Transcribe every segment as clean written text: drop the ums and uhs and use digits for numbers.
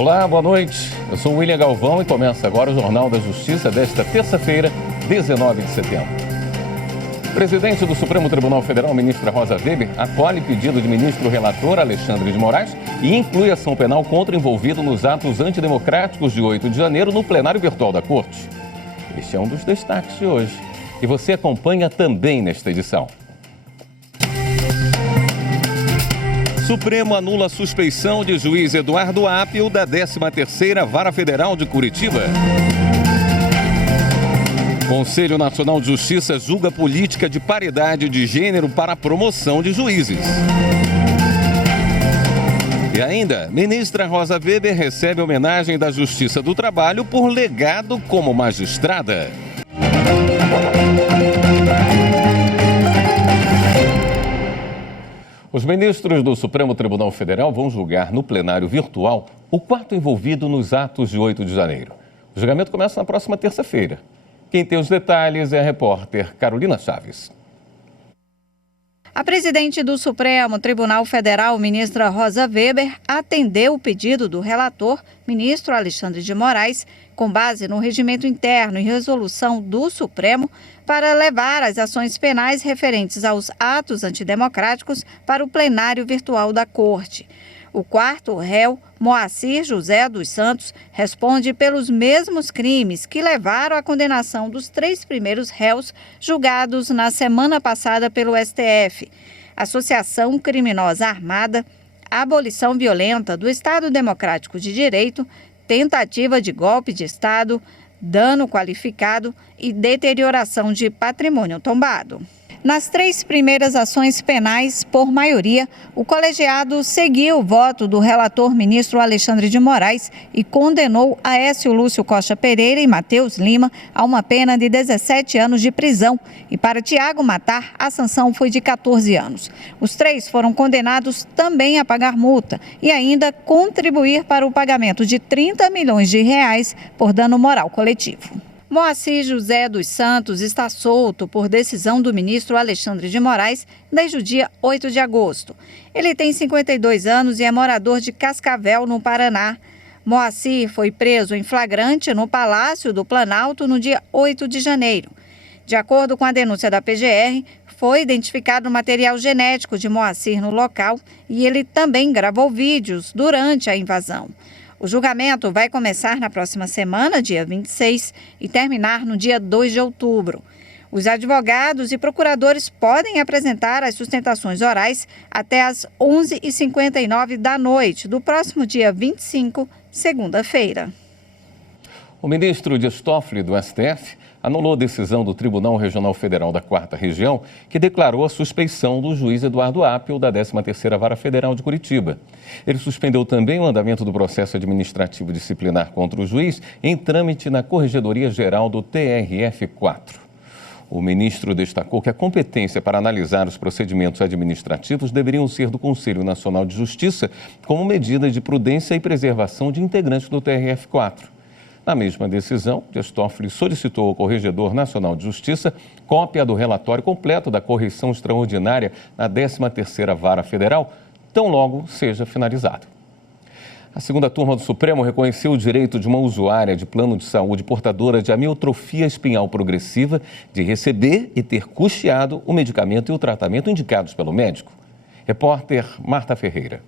Olá, boa noite. Eu sou William Galvão e começa agora o Jornal da Justiça desta terça-feira, 19 de setembro. O presidente do Supremo Tribunal Federal, ministra Rosa Weber, acolhe pedido de ministro relator Alexandre de Moraes e inclui ação penal contra envolvido nos atos antidemocráticos de 8 de janeiro no plenário virtual da Corte. Este é um dos destaques de hoje e você acompanha também nesta edição. Supremo anula a suspeição de juiz Eduardo Apio da 13ª Vara Federal de Curitiba. Conselho Nacional de Justiça julga política de paridade de gênero para a promoção de juízes. E ainda, ministra Rosa Weber recebe homenagem da Justiça do Trabalho por legado como magistrada. Os ministros do Supremo Tribunal Federal vão julgar no plenário virtual o quarto envolvido nos atos de 8 de janeiro. O julgamento começa na próxima terça-feira. Quem tem os detalhes é a repórter Carolina Chaves. A presidente do Supremo Tribunal Federal, ministra Rosa Weber, atendeu o pedido do relator, ministro Alexandre de Moraes, com base no regimento interno e resolução do Supremo, para levar as ações penais referentes aos atos antidemocráticos para o plenário virtual da Corte. O quarto réu, Moacir José dos Santos, responde pelos mesmos crimes que levaram à condenação dos 3 primeiros réus julgados na semana passada pelo STF: associação criminosa armada, abolição violenta do Estado Democrático de Direito, tentativa de golpe de Estado, dano qualificado e deterioração de patrimônio tombado. Nas 3 primeiras ações penais, por maioria, o colegiado seguiu o voto do relator ministro Alexandre de Moraes e condenou Aécio Lúcio Costa Pereira e Matheus Lima a uma pena de 17 anos de prisão. E para Tiago Matar, a sanção foi de 14 anos. Os 3 foram condenados também a pagar multa e ainda contribuir para o pagamento de 30 milhões de reais por dano moral coletivo. Moacir José dos Santos está solto por decisão do ministro Alexandre de Moraes desde o dia 8 de agosto. Ele tem 52 anos e é morador de Cascavel, no Paraná. Moacir foi preso em flagrante no Palácio do Planalto no dia 8 de janeiro. De acordo com a denúncia da PGR, foi identificado material genético de Moacir no local e ele também gravou vídeos durante a invasão. O julgamento vai começar na próxima semana, dia 26, e terminar no dia 2 de outubro. Os advogados e procuradores podem apresentar as sustentações orais até às 11h59 da noite do próximo dia 25, segunda-feira. O ministro Dias Toffoli, do STF, anulou a decisão do Tribunal Regional Federal da 4ª Região, que declarou a suspeição do juiz Eduardo Apio da 13ª Vara Federal de Curitiba. Ele suspendeu também o andamento do processo administrativo disciplinar contra o juiz em trâmite na Corregedoria Geral do TRF4. O ministro destacou que a competência para analisar os procedimentos administrativos deveriam ser do Conselho Nacional de Justiça como medida de prudência e preservação de integrantes do TRF4. Na mesma decisão, Dias Toffoli solicitou ao Corregedor Nacional de Justiça cópia do relatório completo da correição extraordinária na 13ª Vara Federal, tão logo seja finalizado. A segunda turma do Supremo reconheceu o direito de uma usuária de plano de saúde portadora de amiotrofia espinhal progressiva de receber e ter custeado o medicamento e o tratamento indicados pelo médico. Repórter Marta Ferreira.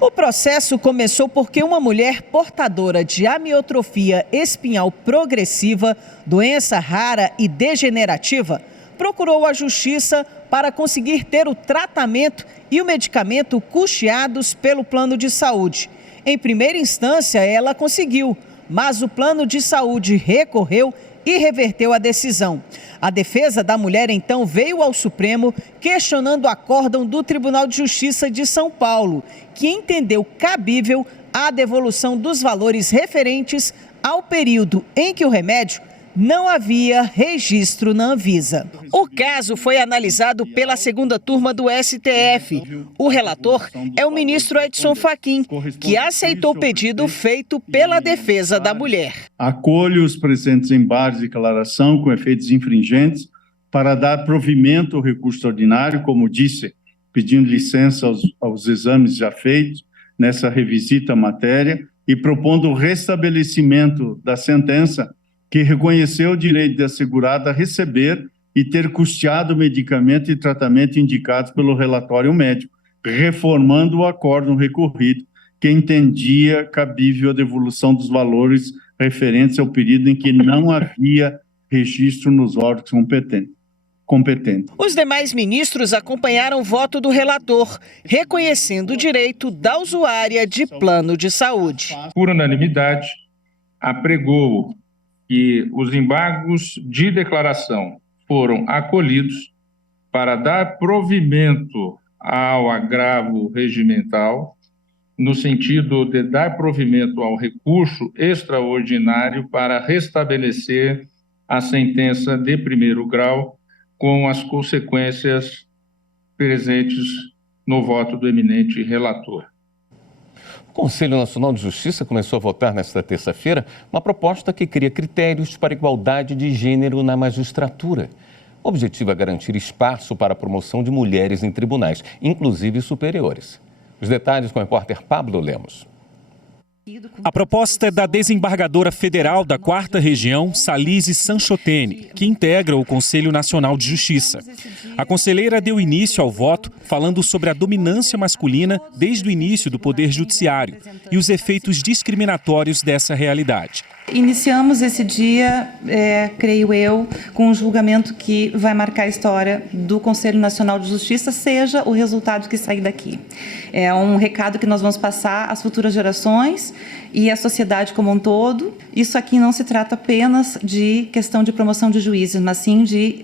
O processo começou porque uma mulher portadora de amiotrofia espinhal progressiva, doença rara e degenerativa, procurou a justiça para conseguir ter o tratamento e o medicamento custeados pelo plano de saúde. Em primeira instância, ela conseguiu, mas o plano de saúde recorreu e reverteu a decisão. A defesa da mulher, então, veio ao Supremo questionando o acórdão do Tribunal de Justiça de São Paulo, que entendeu cabível a devolução dos valores referentes ao período em que o remédio não havia registro na Anvisa. O caso foi analisado pela segunda turma do STF. O relator é o ministro Edson Fachin, que aceitou o pedido feito pela defesa da mulher. Acolho os presentes embargos de declaração com efeitos infringentes para dar provimento ao recurso ordinário, como disse, pedindo licença aos exames já feitos, nessa revisita à matéria e propondo o restabelecimento da sentença que reconheceu o direito da assegurada a receber e ter custeado o medicamento e tratamento indicados pelo relatório médico, reformando o acórdão recorrido, que entendia cabível a devolução dos valores referentes ao período em que não havia registro nos órgãos competentes. Os demais ministros acompanharam o voto do relator, reconhecendo o direito da usuária de plano de saúde. Por unanimidade, apregou que os embargos de declaração foram acolhidos para dar provimento ao agravo regimental, no sentido de dar provimento ao recurso extraordinário para restabelecer a sentença de primeiro grau com as consequências presentes no voto do eminente relator. O Conselho Nacional de Justiça começou a votar nesta terça-feira uma proposta que cria critérios para igualdade de gênero na magistratura. O objetivo é garantir espaço para a promoção de mulheres em tribunais, inclusive superiores. Os detalhes com o repórter Pablo Lemos. A proposta é da desembargadora federal da 4ª Região, Salise Sanchotene, que integra o Conselho Nacional de Justiça. A conselheira deu início ao voto falando sobre a dominância masculina desde o início do Poder Judiciário e os efeitos discriminatórios dessa realidade. Iniciamos esse dia, creio eu, com um julgamento que vai marcar a história do Conselho Nacional de Justiça, seja o resultado que sair daqui. É um recado que nós vamos passar às futuras gerações e à sociedade como um todo. Isso aqui não se trata apenas de questão de promoção de juízes, mas sim de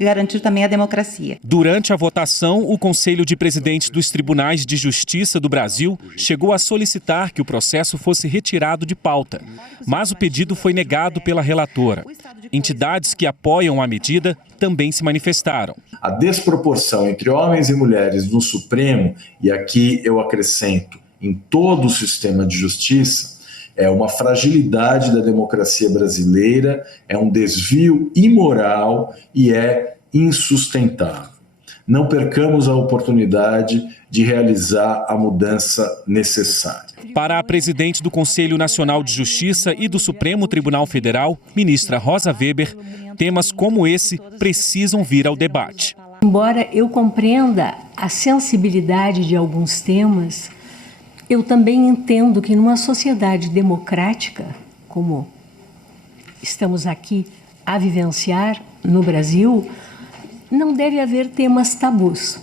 garantir também a democracia. Durante a votação, o Conselho de Presidentes dos Tribunais de Justiça do Brasil chegou a solicitar que o processo fosse retirado de pauta, mas o pedido foi negado pela relatora. Entidades que apoiam a medida também se manifestaram. A desproporção entre homens e mulheres no Supremo, e aqui eu acrescento, em todo o sistema de justiça, é uma fragilidade da democracia brasileira, é um desvio imoral e é insustentável. Não percamos a oportunidade de realizar a mudança necessária. Para a presidente do Conselho Nacional de Justiça e do Supremo Tribunal Federal, ministra Rosa Weber, temas como esse precisam vir ao debate. Embora eu compreenda a sensibilidade de alguns temas, eu também entendo que numa sociedade democrática, como estamos aqui a vivenciar no Brasil, não deve haver temas tabus.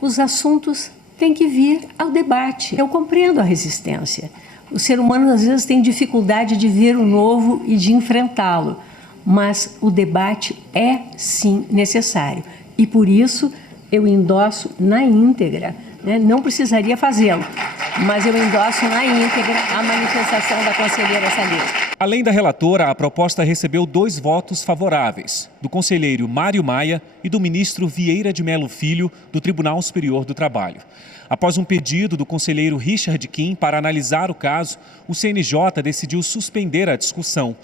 Os assuntos têm que vir ao debate. Eu compreendo a resistência. O ser humano, às vezes, tem dificuldade de ver o novo e de enfrentá-lo. Mas o debate é, sim, necessário. E, por isso, eu endosso na íntegra, né? Não precisaria fazê-lo, mas eu endosso na íntegra a manifestação da conselheira Salise. Além da relatora, a proposta recebeu 2 votos favoráveis, do conselheiro Mário Maia e do ministro Vieira de Mello Filho, do Tribunal Superior do Trabalho. Após um pedido do conselheiro Richard Kim para analisar o caso, o CNJ decidiu suspender a discussão.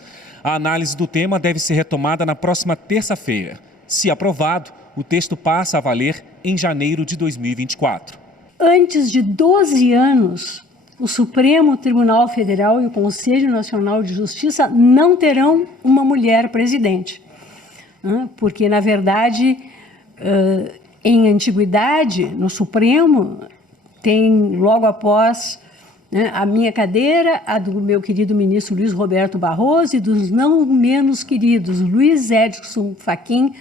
A análise do tema deve ser retomada na próxima terça-feira. Se aprovado, o texto passa a valer em janeiro de 2024. Antes de 12 anos, o Supremo Tribunal Federal e o Conselho Nacional de Justiça não terão uma mulher presidente. Porque, na verdade, em antiguidade, no Supremo, tem logo após a minha cadeira, a do meu querido ministro Luiz Roberto Barroso e dos não menos queridos Luiz Edson Fachin,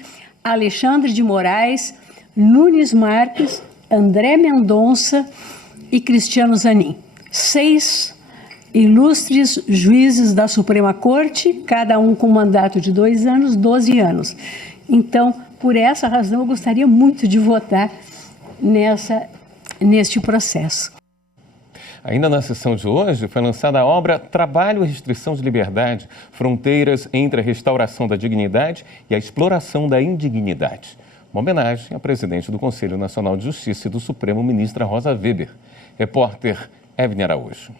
Alexandre de Moraes, Nunes Marques, André Mendonça e Cristiano Zanin. 6 ilustres juízes da Suprema Corte, cada um com mandato de 2 anos, 12 anos. Então, por essa razão, eu gostaria muito de votar neste processo. Ainda na sessão de hoje, foi lançada a obra Trabalho e Restrição de Liberdade, Fronteiras entre a Restauração da Dignidade e a Exploração da Indignidade. Uma homenagem à presidente do Conselho Nacional de Justiça e do Supremo, ministra Rosa Weber. Repórter Evne Araújo.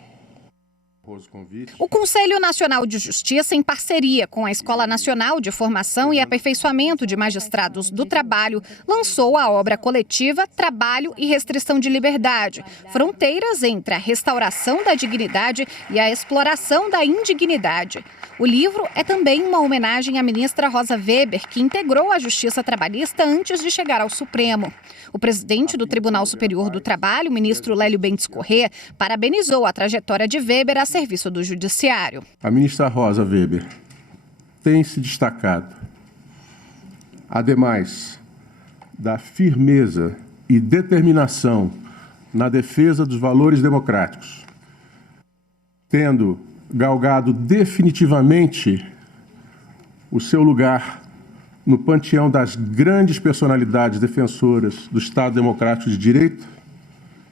O Conselho Nacional de Justiça, em parceria com a Escola Nacional de Formação e Aperfeiçoamento de Magistrados do Trabalho, lançou a obra coletiva Trabalho e Restrição de Liberdade, fronteiras entre a restauração da dignidade e a exploração da indignidade. O livro é também uma homenagem à ministra Rosa Weber, que integrou a Justiça Trabalhista antes de chegar ao Supremo. O presidente do Tribunal Superior do Trabalho, o ministro Lélio Bentes Corrêa, parabenizou a trajetória de Weber a serviço do Judiciário. A ministra Rosa Weber tem se destacado, ademais da firmeza e determinação na defesa dos valores democráticos, tendo galgado definitivamente o seu lugar no panteão das grandes personalidades defensoras do Estado Democrático de Direito,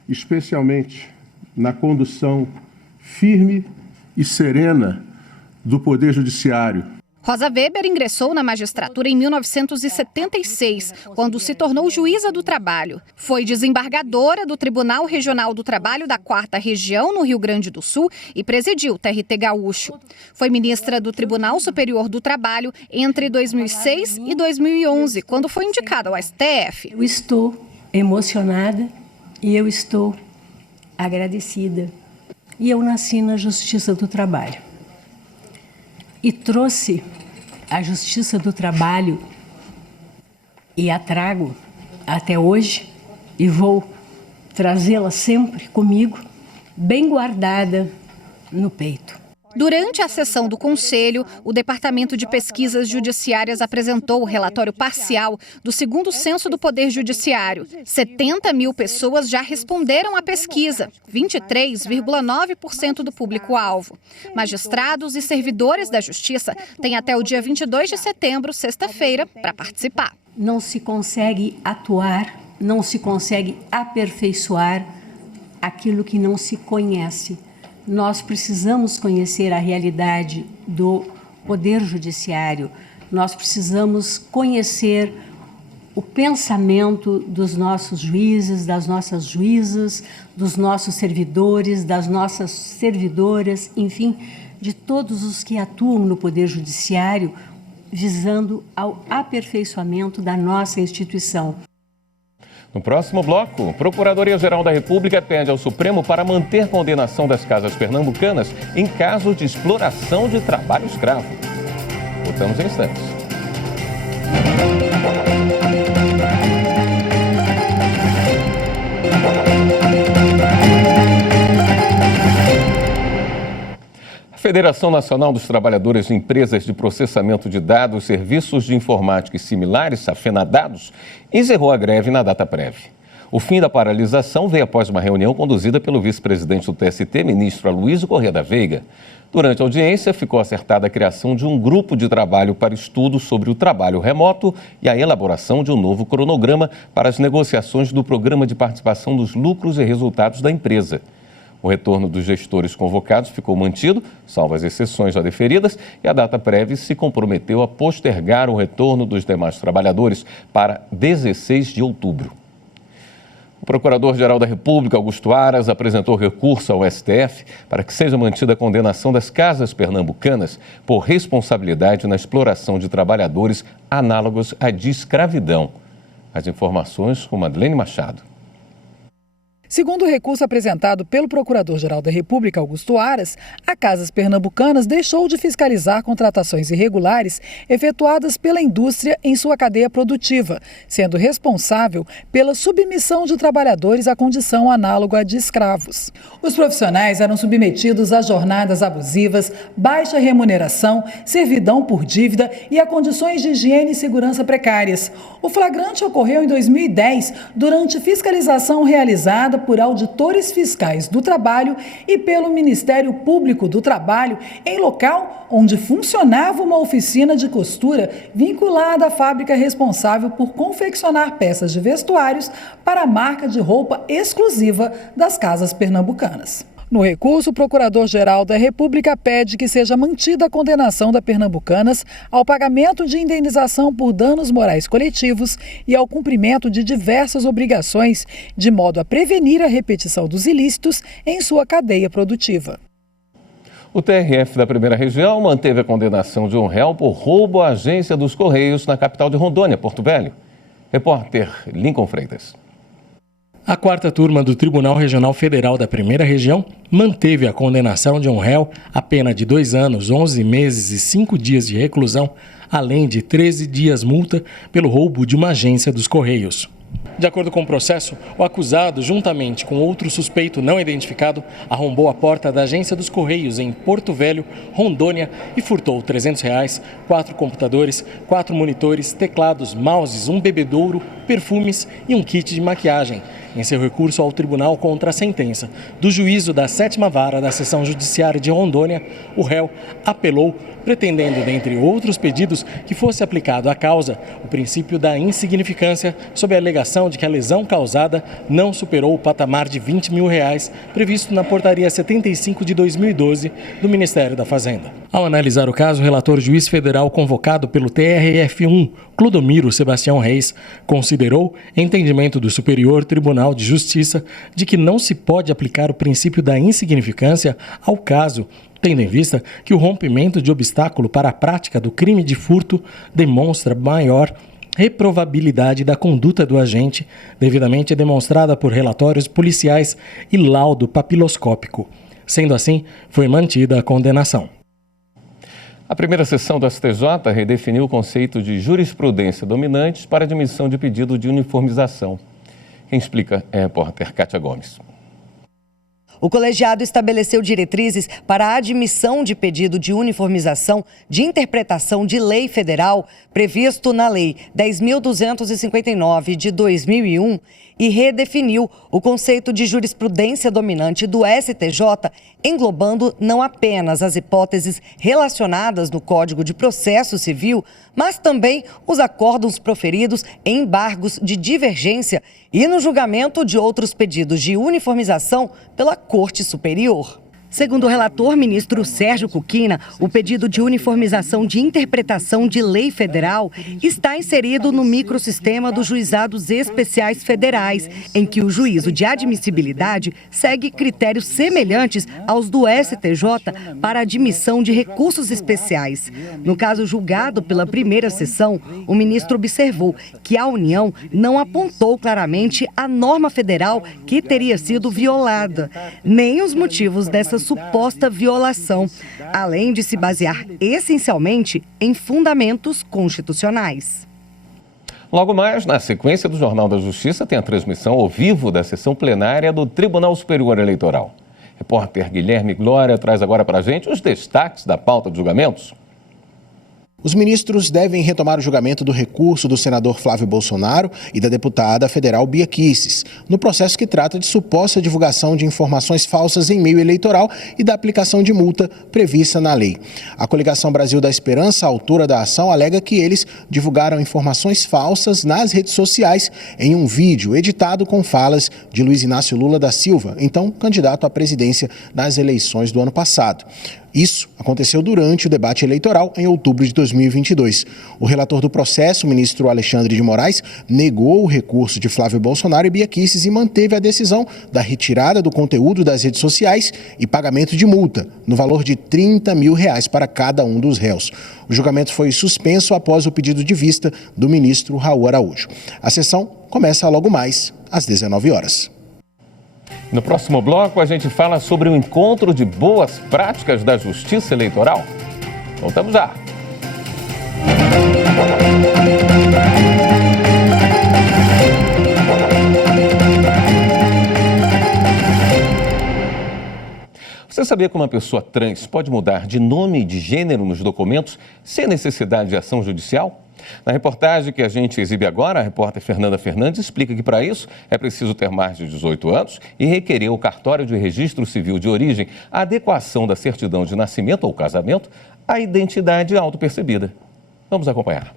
especialmente na condução firme e serena do Poder Judiciário. Rosa Weber ingressou na magistratura em 1976, quando se tornou juíza do trabalho. Foi desembargadora do Tribunal Regional do Trabalho da 4ª Região, no Rio Grande do Sul, e presidiu o TRT Gaúcho. Foi ministra do Tribunal Superior do Trabalho entre 2006 e 2011, quando foi indicada ao STF. Eu estou emocionada e eu estou agradecida. E eu nasci na Justiça do Trabalho. E trouxe a Justiça do Trabalho e a trago até hoje e vou trazê-la sempre comigo, bem guardada no peito. Durante a sessão do Conselho, o Departamento de Pesquisas Judiciárias apresentou o relatório parcial do 2º Censo do Poder Judiciário. 70 mil pessoas já responderam à pesquisa, 23,9% do público-alvo. Magistrados e servidores da Justiça têm até o dia 22 de setembro, sexta-feira, para participar. Não se consegue atuar, não se consegue aperfeiçoar aquilo que não se conhece. Nós precisamos conhecer a realidade do Poder Judiciário, nós precisamos conhecer o pensamento dos nossos juízes, das nossas juízas, dos nossos servidores, das nossas servidoras, enfim, de todos os que atuam no Poder Judiciário, visando ao aperfeiçoamento da nossa instituição. No próximo bloco, a Procuradoria-Geral da República pede ao Supremo para manter condenação das casas pernambucanas em caso de exploração de trabalho escravo. Voltamos em instantes. A Federação Nacional dos Trabalhadores de Empresas de Processamento de Dados, Serviços de Informática e similares, a FENADADOS, encerrou a greve na data prévia. O fim da paralisação veio após uma reunião conduzida pelo vice-presidente do TST, ministro Aloysio Corrêa da Veiga. Durante a audiência, ficou acertada a criação de um grupo de trabalho para estudo sobre o trabalho remoto e a elaboração de um novo cronograma para as negociações do Programa de Participação dos Lucros e Resultados da empresa. O retorno dos gestores convocados ficou mantido, salvo as exceções já deferidas, e a data prévia se comprometeu a postergar o retorno dos demais trabalhadores para 16 de outubro. O Procurador-Geral da República, Augusto Aras, apresentou recurso ao STF para que seja mantida a condenação das casas pernambucanas por responsabilidade na exploração de trabalhadores análogos à de escravidão. As informações com Madeleine Machado. Segundo o recurso apresentado pelo Procurador-Geral da República, Augusto Aras, a Casas Pernambucanas deixou de fiscalizar contratações irregulares efetuadas pela indústria em sua cadeia produtiva, sendo responsável pela submissão de trabalhadores à condição análoga à de escravos. Os profissionais eram submetidos a jornadas abusivas, baixa remuneração, servidão por dívida e a condições de higiene e segurança precárias. O flagrante ocorreu em 2010, durante fiscalização realizada por auditores fiscais do trabalho e pelo Ministério Público do Trabalho em local onde funcionava uma oficina de costura vinculada à fábrica responsável por confeccionar peças de vestuários para a marca de roupa exclusiva das Casas Pernambucanas. No recurso, o Procurador-Geral da República pede que seja mantida a condenação da Pernambucanas ao pagamento de indenização por danos morais coletivos e ao cumprimento de diversas obrigações, de modo a prevenir a repetição dos ilícitos em sua cadeia produtiva. O TRF da Primeira Região manteve a condenação de um réu por roubo à agência dos Correios na capital de Rondônia, Porto Velho. Repórter Lincoln Freitas. A quarta turma do Tribunal Regional Federal da Primeira Região manteve a condenação de um réu a pena de 2 anos, 11 meses e 5 dias de reclusão, além de 13 dias multa pelo roubo de uma agência dos Correios. De acordo com o processo, o acusado, juntamente com outro suspeito não identificado, arrombou a porta da agência dos Correios em Porto Velho, Rondônia, e furtou R$300, 4 computadores, 4 monitores, teclados, mouses, um bebedouro, perfumes e um kit de maquiagem. Em seu recurso ao tribunal contra a sentença do juízo da 7ª Vara da Seção Judiciária de Rondônia, o réu apelou, pretendendo, dentre outros pedidos, que fosse aplicado à causa o princípio da insignificância, sob a alegação de que a lesão causada não superou o patamar de R$20 mil previsto na Portaria 75 de 2012 do Ministério da Fazenda. Ao analisar o caso, o relator juiz federal convocado pelo TRF1, Clodomiro Sebastião Reis, considerou entendimento do Superior Tribunal de Justiça de que não se pode aplicar o princípio da insignificância ao caso, tendo em vista que o rompimento de obstáculo para a prática do crime de furto demonstra maior reprovabilidade da conduta do agente, devidamente demonstrada por relatórios policiais e laudo papiloscópico. Sendo assim, foi mantida a condenação. A primeira sessão do STJ redefiniu o conceito de jurisprudência dominante para admissão de pedido de uniformização. Quem explica é a repórter Kátia Gomes. O colegiado estabeleceu diretrizes para a admissão de pedido de uniformização de interpretação de lei federal previsto na Lei 10.259 de 2001 e redefiniu o conceito de jurisprudência dominante do STJ, englobando não apenas as hipóteses relacionadas no Código de Processo Civil, mas também os acórdãos proferidos em embargos de divergência e no julgamento de outros pedidos de uniformização pela Corte Superior. Segundo o relator ministro Sérgio Cuquina, o pedido de uniformização de interpretação de lei federal está inserido no microsistema dos juizados especiais federais, em que o juízo de admissibilidade segue critérios semelhantes aos do STJ para admissão de recursos especiais. No caso julgado pela primeira sessão, o ministro observou que a União não apontou claramente a norma federal que teria sido violada, nem os motivos dessa suposta violação, além de se basear essencialmente em fundamentos constitucionais. Logo mais, na sequência do Jornal da Justiça, tem a transmissão ao vivo da sessão plenária do Tribunal Superior Eleitoral. Repórter Guilherme Glória traz agora para a gente os destaques da pauta de julgamentos. Os ministros devem retomar o julgamento do recurso do senador Flávio Bolsonaro e da deputada federal Bia Kicis, no processo que trata de suposta divulgação de informações falsas em meio eleitoral e da aplicação de multa prevista na lei. A Coligação Brasil da Esperança, autora da ação, alega que eles divulgaram informações falsas nas redes sociais em um vídeo editado com falas de Luiz Inácio Lula da Silva, então candidato à presidência nas eleições do ano passado. Isso aconteceu durante o debate eleitoral em outubro de 2022. O relator do processo, o ministro Alexandre de Moraes, negou o recurso de Flávio Bolsonaro e Bia Kicis e manteve a decisão da retirada do conteúdo das redes sociais e pagamento de multa, no valor de R$30 mil para cada um dos réus. O julgamento foi suspenso após o pedido de vista do ministro Raul Araújo. A sessão começa logo mais, às 19 horas. No próximo bloco, a gente fala sobre o encontro de boas práticas da Justiça Eleitoral. Voltamos já. Você sabia que uma pessoa trans pode mudar de nome e de gênero nos documentos sem necessidade de ação judicial? Na reportagem que a gente exibe agora, a repórter Fernanda Fernandes explica que para isso é preciso ter mais de 18 anos e requerer o cartório de registro civil de origem, a adequação da certidão de nascimento ou casamento à identidade autopercebida. Vamos acompanhar.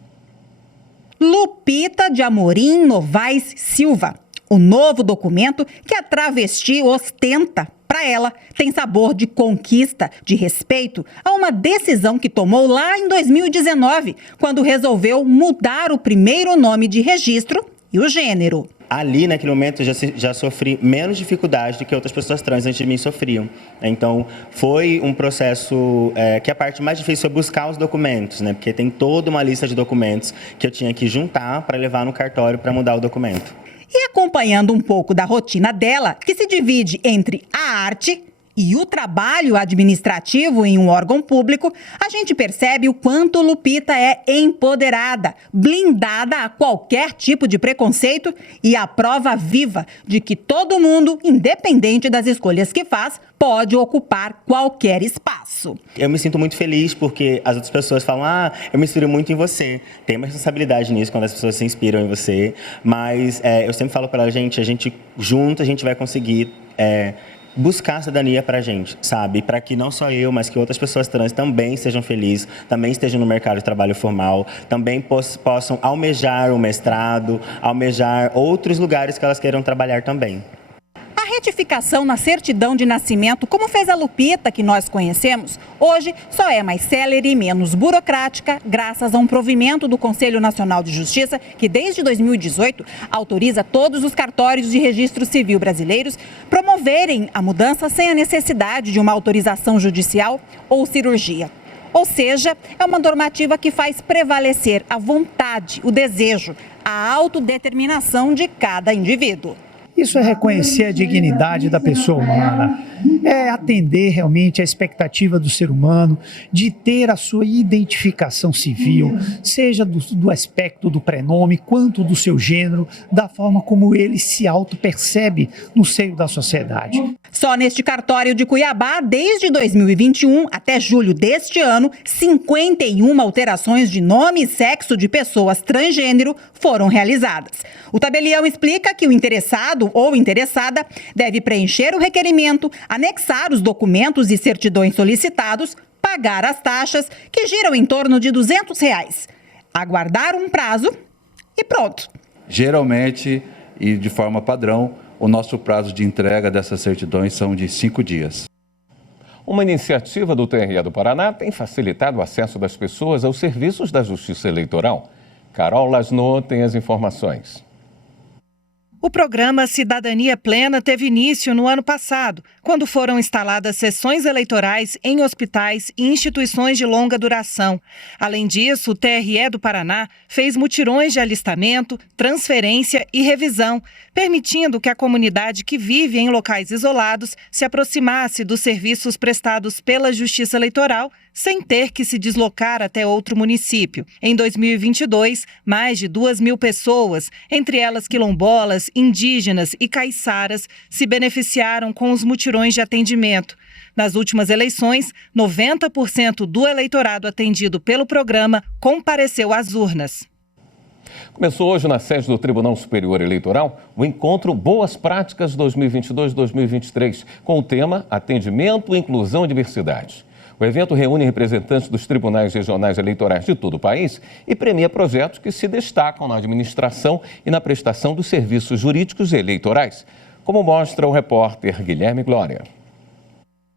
Lupita de Amorim Novaes Silva. O novo documento que a travesti ostenta. Para ela, tem sabor de conquista, de respeito a uma decisão que tomou lá em 2019, quando resolveu mudar o primeiro nome de registro e o gênero. ali, naquele momento, eu já sofri menos dificuldade do que outras pessoas trans antes de mim sofriam. Então, foi um processo que a parte mais difícil foi buscar os documentos, né? Porque tem toda uma lista de documentos que eu tinha que juntar para levar no cartório para mudar o documento. E acompanhando um pouco da rotina dela, que se divide entre a arte e o trabalho administrativo em um órgão público, a gente percebe o quanto Lupita é empoderada, blindada a qualquer tipo de preconceito e a prova viva de que todo mundo, independente das escolhas que faz, pode ocupar qualquer espaço. Eu me sinto muito feliz porque as outras pessoas falam, eu me inspiro muito em você. Tem uma responsabilidade nisso quando as pessoas se inspiram em você, mas eu sempre falo para a gente junto a gente vai conseguir buscar cidadania pra gente, sabe? Para que não só eu, mas que outras pessoas trans também sejam felizes, também estejam no mercado de trabalho formal, também possam almejar o mestrado, almejar outros lugares que elas queiram trabalhar também. A retificação na certidão de nascimento, como fez a Lupita, que nós conhecemos, hoje só é mais célere e menos burocrática graças a um provimento do Conselho Nacional de Justiça, que desde 2018 autoriza todos os cartórios de registro civil brasileiros promoverem a mudança sem a necessidade de uma autorização judicial ou cirurgia. Ou seja, é uma normativa que faz prevalecer a vontade, o desejo, a autodeterminação de cada indivíduo. Isso é reconhecer a dignidade da pessoa humana, é atender realmente a expectativa do ser humano de ter a sua identificação civil, seja do aspecto do prenome, quanto do seu gênero, da forma como ele se auto-percebe no seio da sociedade. Só neste cartório de Cuiabá, desde 2021 até julho deste ano, 51 alterações de nome e sexo de pessoas transgênero foram realizadas. O tabelião explica que o interessado ou interessada deve preencher o requerimento, anexar os documentos e certidões solicitados, pagar as taxas, que giram em torno de R$200, aguardar um prazo e pronto. Geralmente, e de forma padrão, o nosso prazo de entrega dessas certidões são de 5 dias. Uma iniciativa do TRE do Paraná tem facilitado o acesso das pessoas aos serviços da Justiça Eleitoral. Carol Lasno tem as informações. O programa Cidadania Plena teve início no ano passado, quando foram instaladas sessões eleitorais em hospitais e instituições de longa duração. Além disso, o TRE do Paraná fez mutirões de alistamento, transferência e revisão, permitindo que a comunidade que vive em locais isolados se aproximasse dos serviços prestados pela Justiça Eleitoral, sem ter que se deslocar até outro município. Em 2022, mais de 2.000 pessoas, entre elas quilombolas, indígenas e caiçaras, se beneficiaram com os mutirões de atendimento. Nas últimas eleições, 90% do eleitorado atendido pelo programa compareceu às urnas. Começou hoje na sede do Tribunal Superior Eleitoral o encontro Boas Práticas 2022-2023, com o tema Atendimento, Inclusão e Diversidade. O evento reúne representantes dos tribunais regionais eleitorais de todo o país e premia projetos que se destacam na administração e na prestação dos serviços jurídicos e eleitorais, como mostra o repórter Guilherme Glória.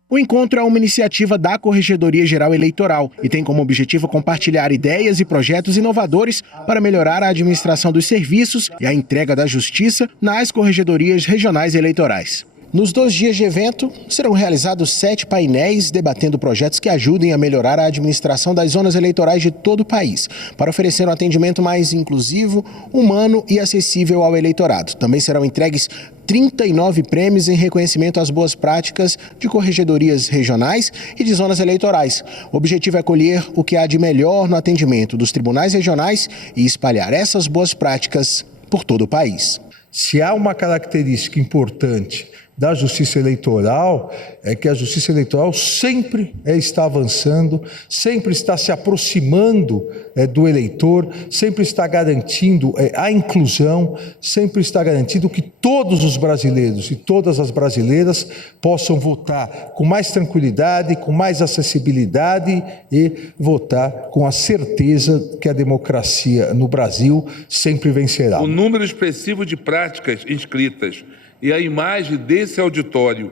O encontro é uma iniciativa da Corregedoria Geral Eleitoral e tem como objetivo compartilhar ideias e projetos inovadores para melhorar a administração dos serviços e a entrega da justiça nas corregedorias regionais eleitorais. Nos 2 dias de evento, serão realizados 7 painéis debatendo projetos que ajudem a melhorar a administração das zonas eleitorais de todo o país, para oferecer um atendimento mais inclusivo, humano e acessível ao eleitorado. Também serão entregues 39 prêmios em reconhecimento às boas práticas de corregedorias regionais e de zonas eleitorais. O objetivo é colher o que há de melhor no atendimento dos tribunais regionais e espalhar essas boas práticas por todo o país. Se há uma característica importante da Justiça Eleitoral, é que a Justiça Eleitoral sempre está avançando, sempre está se aproximando do eleitor, sempre está garantindo a inclusão, sempre está garantindo que todos os brasileiros e todas as brasileiras possam votar com mais tranquilidade, com mais acessibilidade e votar com a certeza que a democracia no Brasil sempre vencerá. O número expressivo de práticas inscritas e a imagem desse auditório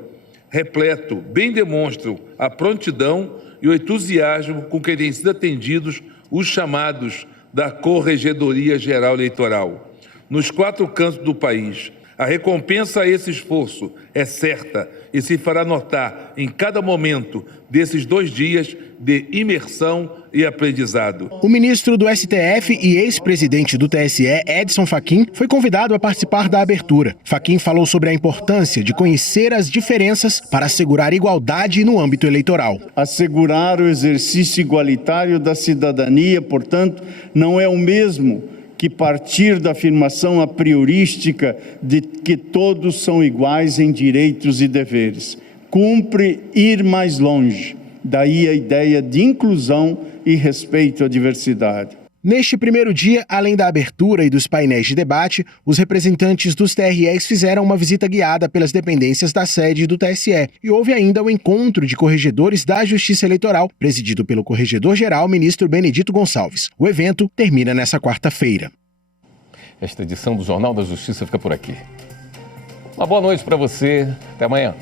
repleto bem demonstram a prontidão e o entusiasmo com que têm sido atendidos os chamados da Corregedoria Geral Eleitoral. nos 4 cantos do país. A recompensa a esse esforço é certa e se fará notar em cada momento desses 2 dias de imersão e aprendizado. O ministro do STF e ex-presidente do TSE, Edson Fachin, foi convidado a participar da abertura. Fachin falou sobre a importância de conhecer as diferenças para assegurar igualdade no âmbito eleitoral. Assegurar o exercício igualitário da cidadania, portanto, não é o mesmo que partir da afirmação a priorística de que todos são iguais em direitos e deveres. Cumpre ir mais longe, daí a ideia de inclusão e respeito à diversidade. Neste primeiro dia, além da abertura e dos painéis de debate, os representantes dos TREs fizeram uma visita guiada pelas dependências da sede do TSE. E houve ainda o encontro de corregedores da Justiça Eleitoral, presidido pelo corregedor-geral, ministro Benedito Gonçalves. O evento termina nesta quarta-feira. Esta edição do Jornal da Justiça fica por aqui. Uma boa noite para você. Até amanhã.